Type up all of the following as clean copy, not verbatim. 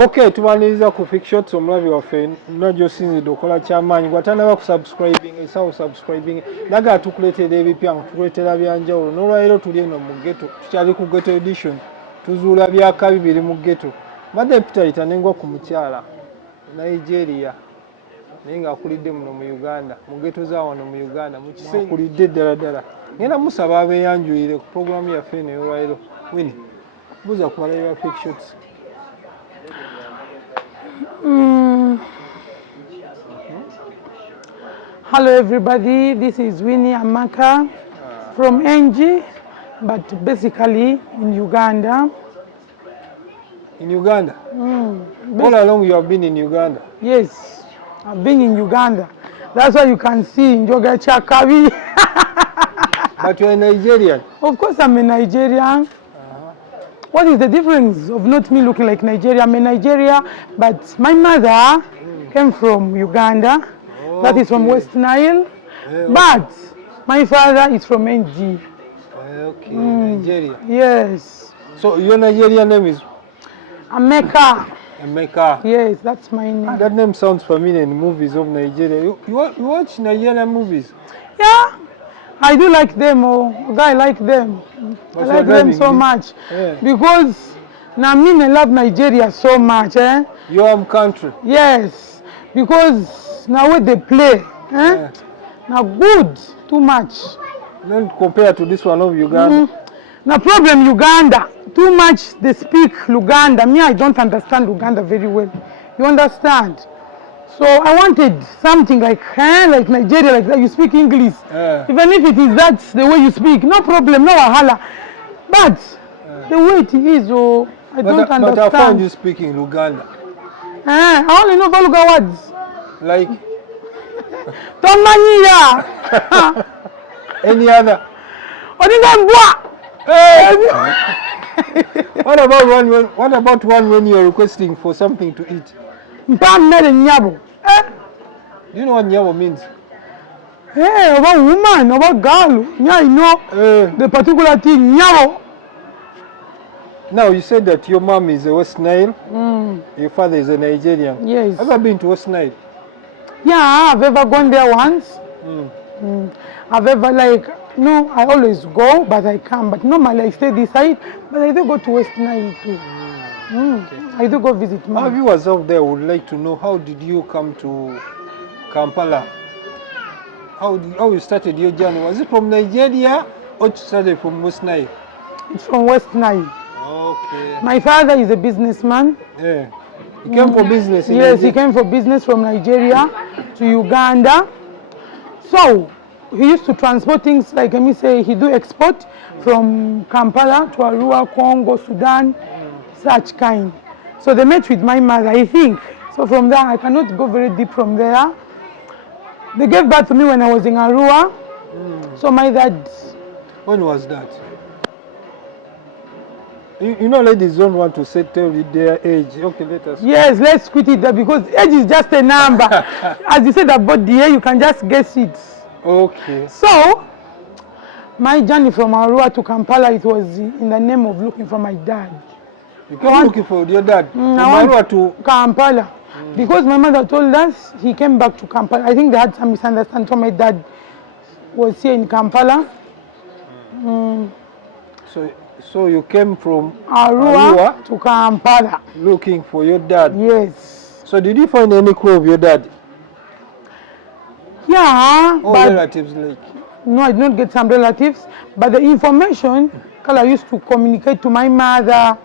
Okay, tumaliriza ku Fix Shots omulabi waffe najjo sinzidde okola kyamaanyi gwatanaba ku subscribing esawo subscribing naga atukuleetera ebipya nkutuleetera byanjawulo n'olwaleero tuli eno mu ghetto tukyali ku ghetto edition tuzuula byakabi biri mu ghetto mbadde mpitayita nengwa ku mukyala Nigeria naye ng'akulidde muno mu Uganda mu ghetto za wano mu Uganda mu kiseera akulidde ddala ddala ngenda musaba abeeyanjulire ku programu yaffe eno ey'olwaleero Winnie buuza ku balabi ba Fix Shots. Hello everybody, this is Winnie Amaka from NG, but basically in Uganda. In Uganda? All along you have been in Uganda? Yes, I've been in Uganda. That's why you can see Njoga Chakabi. But you're a Nigerian? Of course I'm a Nigerian. What is the difference of not me looking like Nigeria? I'm a Nigeria, but my mother came from Uganda. Okay. That is from West Nile. But my father is from NG. Okay, Nigeria. Yes. So your Nigerian name is? Ameka. Ameka. Yes, that's my name. That name sounds familiar in movies of Nigeria. You watch Nigerian movies? Yeah. I do like them, I like them. I like them so much. Yeah. Because now I love Nigeria so much. Your home country? Yes. Because now what they play, now good, too much. Not compared to this one of Uganda. Now problem Uganda, too much they speak Luganda. Me, I don't understand Uganda very well. You understand? So I wanted something like Nigeria, like that. You speak English. Even if it is that the way you speak, no problem, no wahala. But the way it is, I don't understand. But I found you speaking Luganda. I only know Baluga words. Like? Tomania. Any other? What about one when you're requesting for something to eat? Do you know what nyabo means? Hey, about woman, about girl. Yeah, I know the particular thing, nyabo. Now, you said that your mom is a West Nile, your father is a Nigerian. Yes. Have you ever been to West Nile? Yeah, I've ever gone there once. I've ever no, I always go, but I come. But normally I stay this side, but I do go to West Nile too. Okay. I do go visit mom. Our viewers out there would like to know, how did you come to Kampala? How you started your journey? Was it from Nigeria or you started from West Nile? It's from West Nile. Okay. My father is a businessman. Yeah. He came for business in Yes, Nigeria. He came for business from Nigeria to Uganda. So he used to transport things like, let me say, he do export from Kampala to Arua, Congo, Sudan, such kind. So they met with my mother, I think. So from there, I cannot go very deep from there. They gave birth to me when I was in Arua. So my dad... When was that? You know, ladies don't want to tell you their age. Okay, let us... Yes, let's quit it there because age is just a number. As you said about the year, you can just guess it. Okay. So, my journey from Arua to Kampala, it was in the name of looking for my dad. You came looking for your dad? From Arua to Kampala. Because my mother told us he came back to Kampala. I think they had some misunderstanding. So my dad was here in Kampala. So you came from Arua to Kampala. Looking for your dad? Yes. So did you find any clue of your dad? Yeah. Or relatives like? No, I did not get some relatives. But the information, I used to communicate to my mother,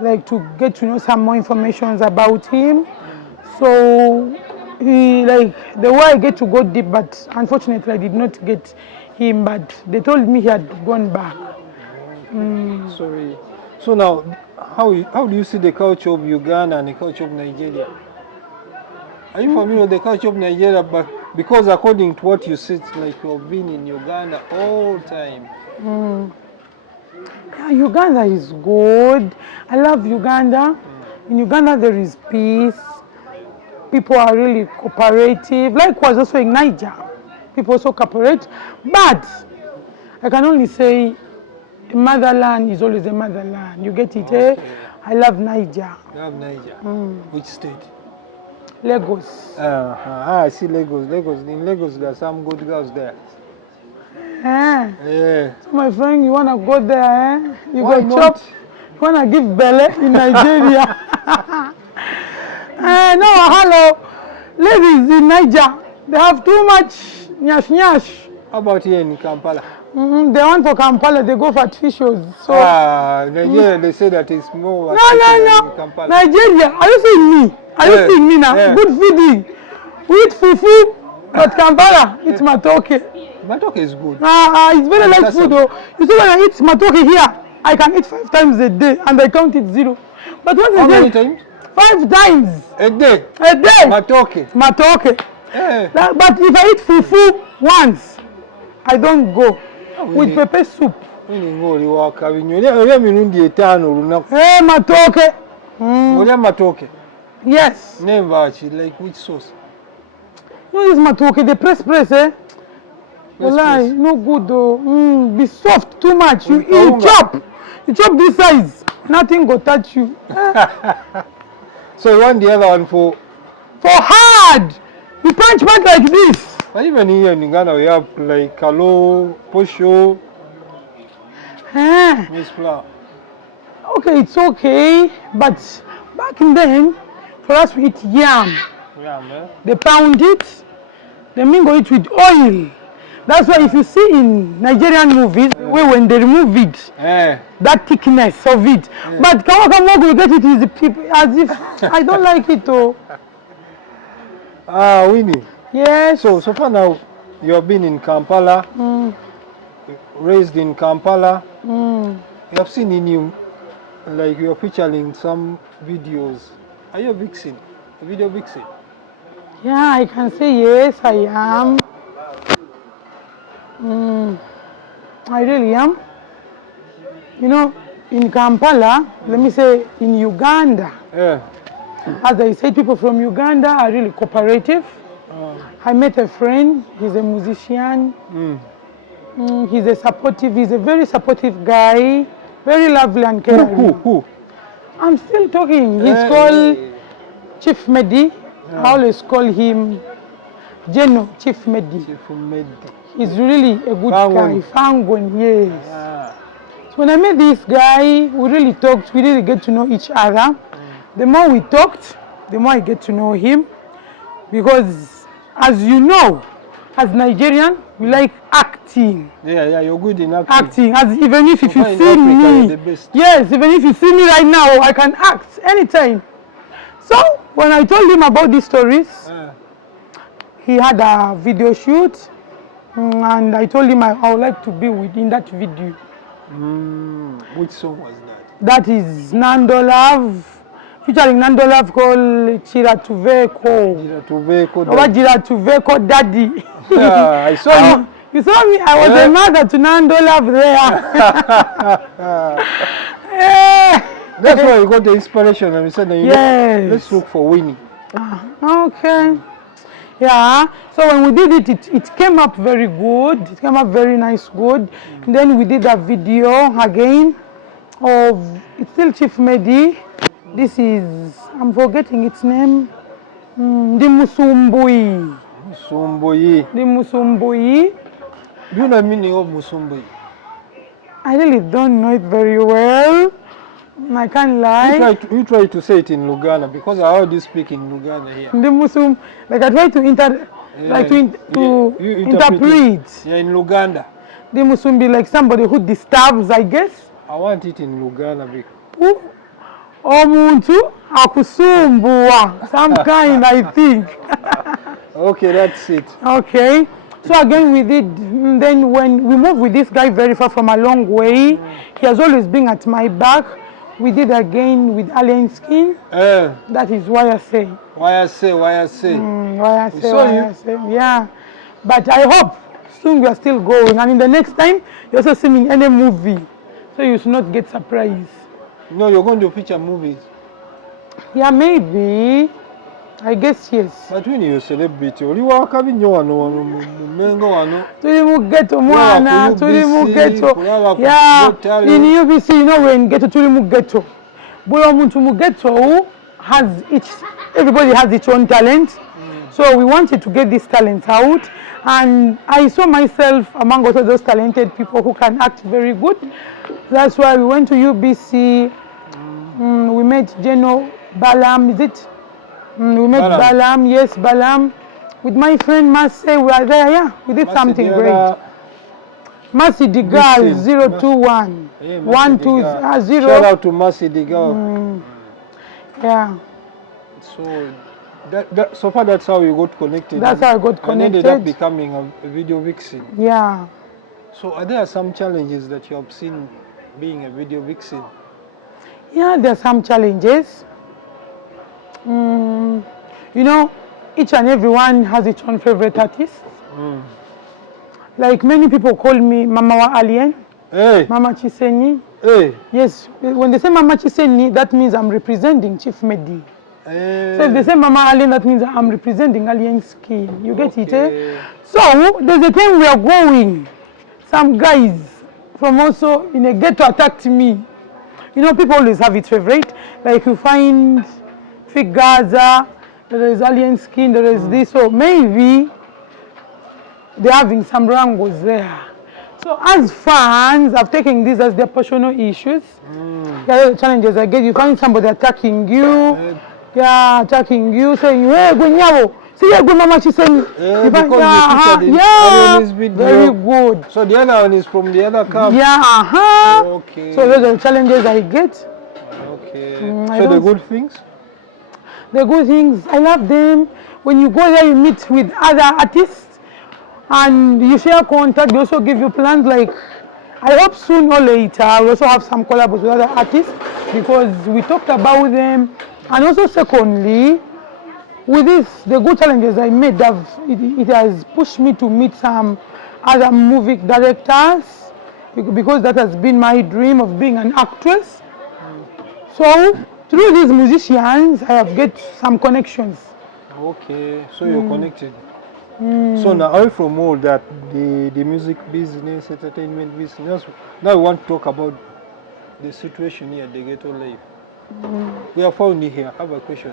like to get to know some more information about him. So he, the way I get to go deep, but unfortunately I did not get him, but they told me he had gone back. Sorry. So now, how do you see the culture of Uganda and the culture of Nigeria? Are you familiar with the culture of Nigeria? But because according to what you said, like you've been in Uganda all the time. Yeah, Uganda is good. I love Uganda. In Uganda there is peace. People are really cooperative. Likewise also in Niger. People also cooperate. But I can only say motherland is always a motherland. You get it, I love Niger. You love Niger? Which state? Lagos. I see Lagos. In Lagos, there are some good girls there. Yeah. So my friend, you wanna go there? Eh? You Why go not? chop. You wanna give belly in Nigeria? No, hello, ladies in Niger. They have too much nyash. How about here in Kampala? They want for Kampala. They go for officials. So Nigeria, they say that it's more. No. In Kampala. Nigeria. Are you seeing me? Are you seeing me now? Yeah. Good feeding. We eat fufu, but Kampala, it's matoke. Matoke is good. It's very light food though. You see when I eat matoke here, I can eat 5 times a day and I count it 0. But what is How many times? 5 times. A day. Matoke. Yeah. But if I eat fufu once, I don't go. With pepper soup. Matoke. Matoke. Yes. Name like which sauce? No, this matoke, they press, eh? Wallahi, no good though. Be soft too much. You chop this size. Nothing go touch you. So you want the other one for hard. You punch back like this. But even here in Ghana we have like kalo, posho, maize flour. Okay, it's okay. But back then, for us we eat yam. They pound it. They mingle it with oil. That's why if you see in Nigerian movies, when they remove it, that thickness of it. But Kawakamogo, you get it as if I don't like it though. Winnie. Yes. So far now, you have been in Kampala, raised in Kampala. You have seen in you, like you are featuring some videos. Are you a vixen? A video vixen? Yeah, I can say yes, I am. I really am. You know, in Kampala, let me say in Uganda, as I said, people from Uganda are really cooperative. I met a friend, he's a musician, he's a very supportive guy, very lovely and caring. Who? I'm still talking. He's called Chiefmedie. I always call him Chiefmedie. He's really a good guy. Fangon, yes. So when I met this guy, we really talked, we really get to know each other. The more we talked, the more I get to know him. Because as you know, as Nigerian, we like acting. Yeah, you're good in acting. Even if you see me, yes, even if you see me right now, I can act anytime. So when I told him about these stories, he had a video shoot, and I told him I would like to be in that video. Which song was that? That is Nando Love, featuring Nando Love called Chiratuveko. Chiratuveko Daddy. I saw you. You saw me, I was a mother to Nando Love there. That's why you got the inspiration and we said, let's look for Winnie. Okay. Yeah, so when we did it came up very good. It came up very nice, good. And then we did a video again of, it's still Chiefmedie. This is, I'm forgetting its name. The Musumbui. The Musumbui. Do you know the meaning of Musumbui? I really don't know it very well. I can't lie. You try to say it in Luganda because I already speak in Luganda here. The Musum, like I try to interpret. Yeah, in Luganda. The Musum be like somebody who disturbs, I guess. I want it in Luganda because. Omuntu akusumbuwa, some kind, I think. Okay, that's it. Okay. So again we did, then when we moved with this guy very far from a long way, he has always been at my back. We did again with ALIENSKIN. That is why I say. Why I say. Yeah. But I hope soon we are still going. And in the next time, you also see me in any movie. So you should not get surprised. No, you're going to feature movies. Yeah, maybe. I guess yes. But when you're a celebrity, you are coming to Tuli mu ghetto mwana, tuli mu ghetto. Yeah, in UBC, you know we're in ghetto, tuli mu ghetto. buli omuntu mu ghetto everybody has its own talent. So we wanted to get these talents out, and I saw myself among also those talented people who can act very good. That's why we went to UBC. We met General Balam, is it? We met Balam, yes, Balam. With my friend Massey, we were there, yeah. We did something great. Massey the girl, 021. Yeah, 120. Shout out to Massey the girl. Yeah. So, so far that's how you got connected. That's how I got connected. And ended up becoming a video vixen. Yeah. So are there some challenges that you have seen being a video vixen? Yeah, there are some challenges. You know, each and everyone has its own favorite artist. Like many people call me Mama wa Alien, Mama Chisenyi. Yes, when they say Mama Chisenyi, that means I'm representing Chiefmedie. So if they say Mama Alien, that means I'm representing ALIENSKIN. You get it, eh? So there's a time we are going. Some guys from also in a ghetto attacked me. You know, people always have its favorite. Like you find Fig Gaza, there is ALIENSKIN, there is this. So maybe they're having some wrangles there. So as fans, I've taken this as their personal issues. The challenges I get, you find somebody attacking you. Yeah, attacking you, saying, hey, go nyabo. See, go Mama Chisenyi. Yeah, very good. So the other one is from the other camp? Yeah, Okay. So those are the challenges I get. Okay. So the good things? The good things, I love them. When you go there, you meet with other artists and you share contact. They also give you plans. Like, I hope soon or later, we'll also have some collabs with other artists because we talked about them. And also, secondly, with this, the good challenges I made, it has pushed me to meet some other movie directors because that has been my dream of being an actress. So, through these musicians, I have get some connections. Okay, so you're connected. So now, away from all that, the music business, entertainment business, now we want to talk about the situation here at the ghetto life. We are found here. I have a question.